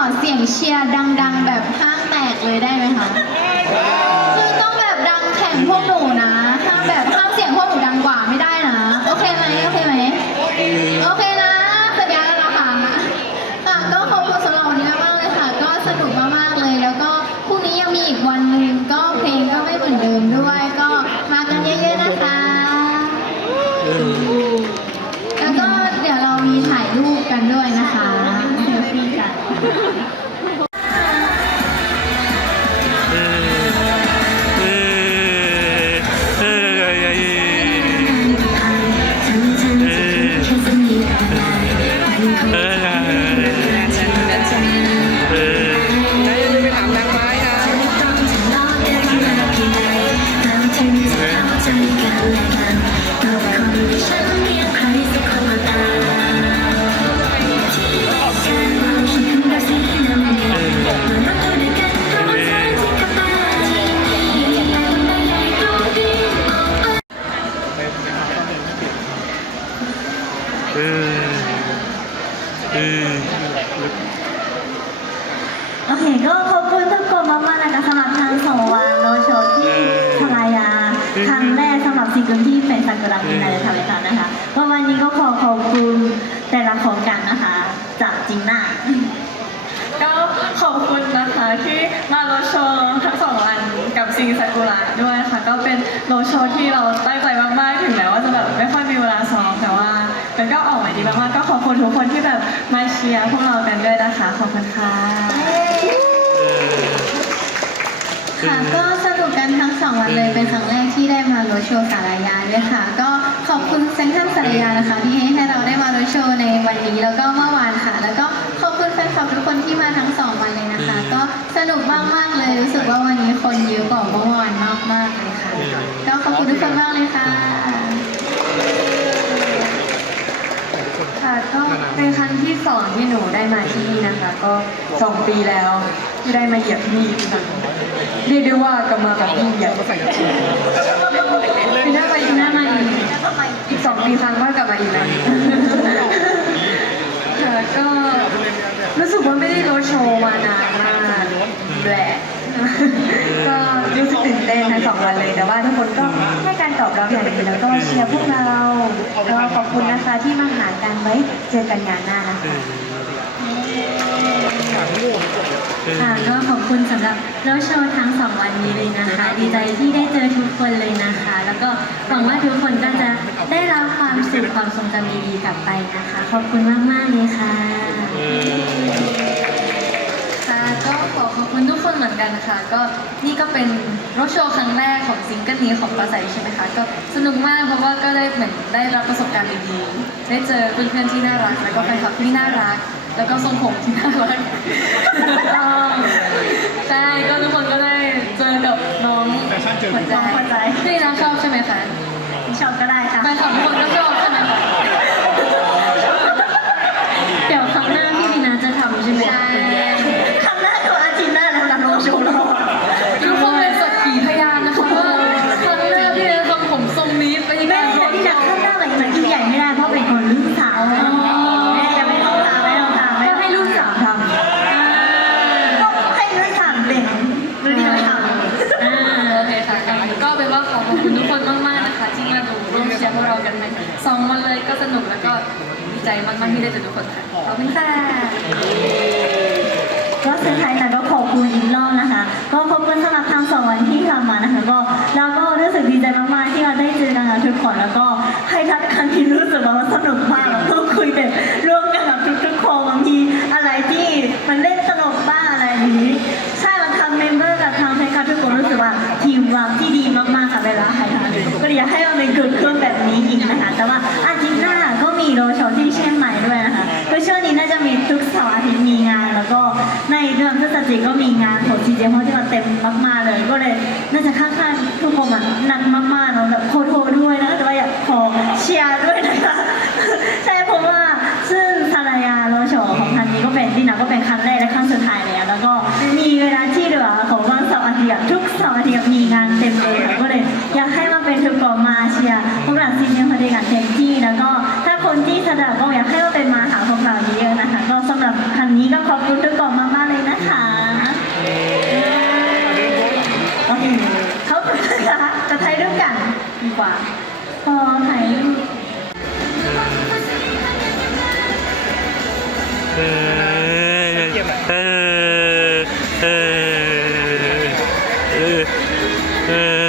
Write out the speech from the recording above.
อเสียงเชียร์ดัง ๆ แบบห้างแตกเลยได้ไหมคะ คือต้องแบบดังแข่งพวกหนูนะ โอเคก็ขอบคุณทุกคนมากๆนะคะสำหรับทางสองวันโนโชว์ที่ทลายาครั้งแรกสำหรับซิงเกิลที่เป็นซากุระมินายทาเลตานนะคะก็วันนี้ก็ขอขอบคุณแต่ละโครงการนะคะ จากจิงน่าก็ขอบคุณนะคะที่มาโรโชว์ทั้งสองวันกับซิงซากุระด้วยค่ะ ก็เป็นโรโชว์ที่เราตั้งใจมากๆถึงแม้ว่าจะแบบไม่ค่อยมีเวลาซ้อมแต่ว่า มันก็ออกมาดีมากๆก็ขอบคุณทุกคนที่แบบมาเชียร์พวกเรากันด้วยนะคะ ขอบคุณค่ะ ค่ะก็สนุกกันทั้งสองวันเลยเป็นครั้งแรกที่ได้มาโรดโชว์สารยาด้วยค่ะ ก็ขอบคุณเซนทรัลสารยานะคะ ที่ให้ให้เราได้มาโรดโชว์ในวันนี้แล้วก็เมื่อวานค่ะ แล้วก็ขอบคุณแฟนคลับทุกคนที่มาทั้งสองวันเลยนะคะ ก็สนุกมากๆเลยรู้สึกว่าวันนี้คนเยอะกว่าเมื่อวานมากๆเลยค่ะ ก็ขอบคุณทุกคนมากเลยค่ะ ค่ะก็เป็นครั้งที่สองที่หนูได้มาที่นี่นะคะ ก็สองปีแล้วที่ได้มาเหยียบที่นี่อีกครั้งเรียกได้ว่ากลับมาแบบยิ่งใหญ่ปีหน้ามาอีกหน้ามาอีกอีกสองปีครั้งก็กลับมาอีกแล้วค่ะก็รู้สึกว่าไม่ได้โรดโชว์มานานมากแหละก็รู้สึกตื่นเต้นทั้งสองวันเลยแต่ว่าทุกคนก็ให้การตอบรับอย่างดีแล้วก็เชียร์พวกเรา ก็ขอบคุณนะคะที่มาหากันไว้เจอกันงานหน้านะคะค่ะ ก็ขอบคุณสำหรับโรดโชว์ทั้งสองวันนี้เลยนะคะ ดีใจที่ได้เจอทุกคนเลยนะคะ แล้วก็หวังว่าทุกคนก็จะได้รับความสุขความทรงจำดีๆกลับไปนะคะ ขอบคุณมากๆเลยค่ะค่ะ ก็ขอขอบคุณทุกคนเหมือนกันนะคะ ก็นี่ก็เป็นรถโชว์ครั้งแรกของซิงเกิลนี้ของปลาใสใช่ไหมคะ ก็สนุกมากเพราะว่าก็ได้เหมือนได้รับประสบการณ์ดีๆ ได้เจอเพื่อนๆที่น่ารัก แล้วก็แฟนคลับที่น่ารัก แล้วก็ทรงผมที่น่ารักใช่ก็ทุกคนก็ได้เจอกับน้องหัวใจน้องหัวใจพี่น้องชอบใช่ไหมคะชอบก็ได้ค่ะแฟนคลับทุกคนก็ชอบ สองวันเลยก็สนุกแล้วก็ดีใจมากๆที่ได้เจอทุกคนค่ะ ขอบคุณค่ะก็สุดท้ายแต่ก็ขอบคุณอีกรอบนะคะ ก็ขอบคุณสำหรับทางสองวันที่ทำมานะคะ ก็เราก็รู้สึกดีใจมากๆที่เราได้เจอกันทุกคนแล้วก็ให้ทักครั้งที่รู้สึกว่ามันสนุกมากแล้วก็คุยแบบร่วมกันกับทุกๆคนบางทีอะไรที่มันเล่นตลกบ้างอะไรอย่างนี้ใช่มันทำเมมเบอร์กับทางแฟนคลับทุกคนรู้สึกว่าทีมวางที่ดีมากๆค่ะเวลาใครทำก็อยากให้มันเป็นเกิดขึ้นแบบ อีกนะคะ แต่ว่าอาทิตย์หน้าก็มีโรดโชว์ที่เชียงใหม่ด้วยนะคะก็ช่วงนี้น่าจะมีทุกเสาร์อาทิตย์มีงาน แล้วก็ในเดือนพฤศจิกก็มีงานของซีเจเพราะที่มันเต็มมากๆเลย ก็เลยน่าจะค่อนข้าทุกคนอะหนักมากๆเนาะแบบโคโทด้วยนะแต่ว่าอยากขอเชียร์ด้วยนะคะใช่เพราะว่าซึ่งสารยาโรดโชว์ของทันนี้ก็เป็นที่นับก็เป็นครั้งแรกและครั้งสุดท้ายแล้วแล้วก็มีเวลาที่เหลือของวันเสาร์อาทิตย์ทุกเสาร์อาทิตย์มีงานเต็มเลยก็เลยอยากให้ ซีเนียร์พอดีกับเจนจี้แล้วก็ถ้าคนที่สนับก็อยากให้เราเป็นมาหาพวกเราเยอะๆนะคะ ก็สำหรับครั้งนี้ก็ขอบคุณทุกคนมากๆเลยนะคะโอเคเขาจะถ่ายรูปกันดีกว่าพอถ่ายรูเออเออเออ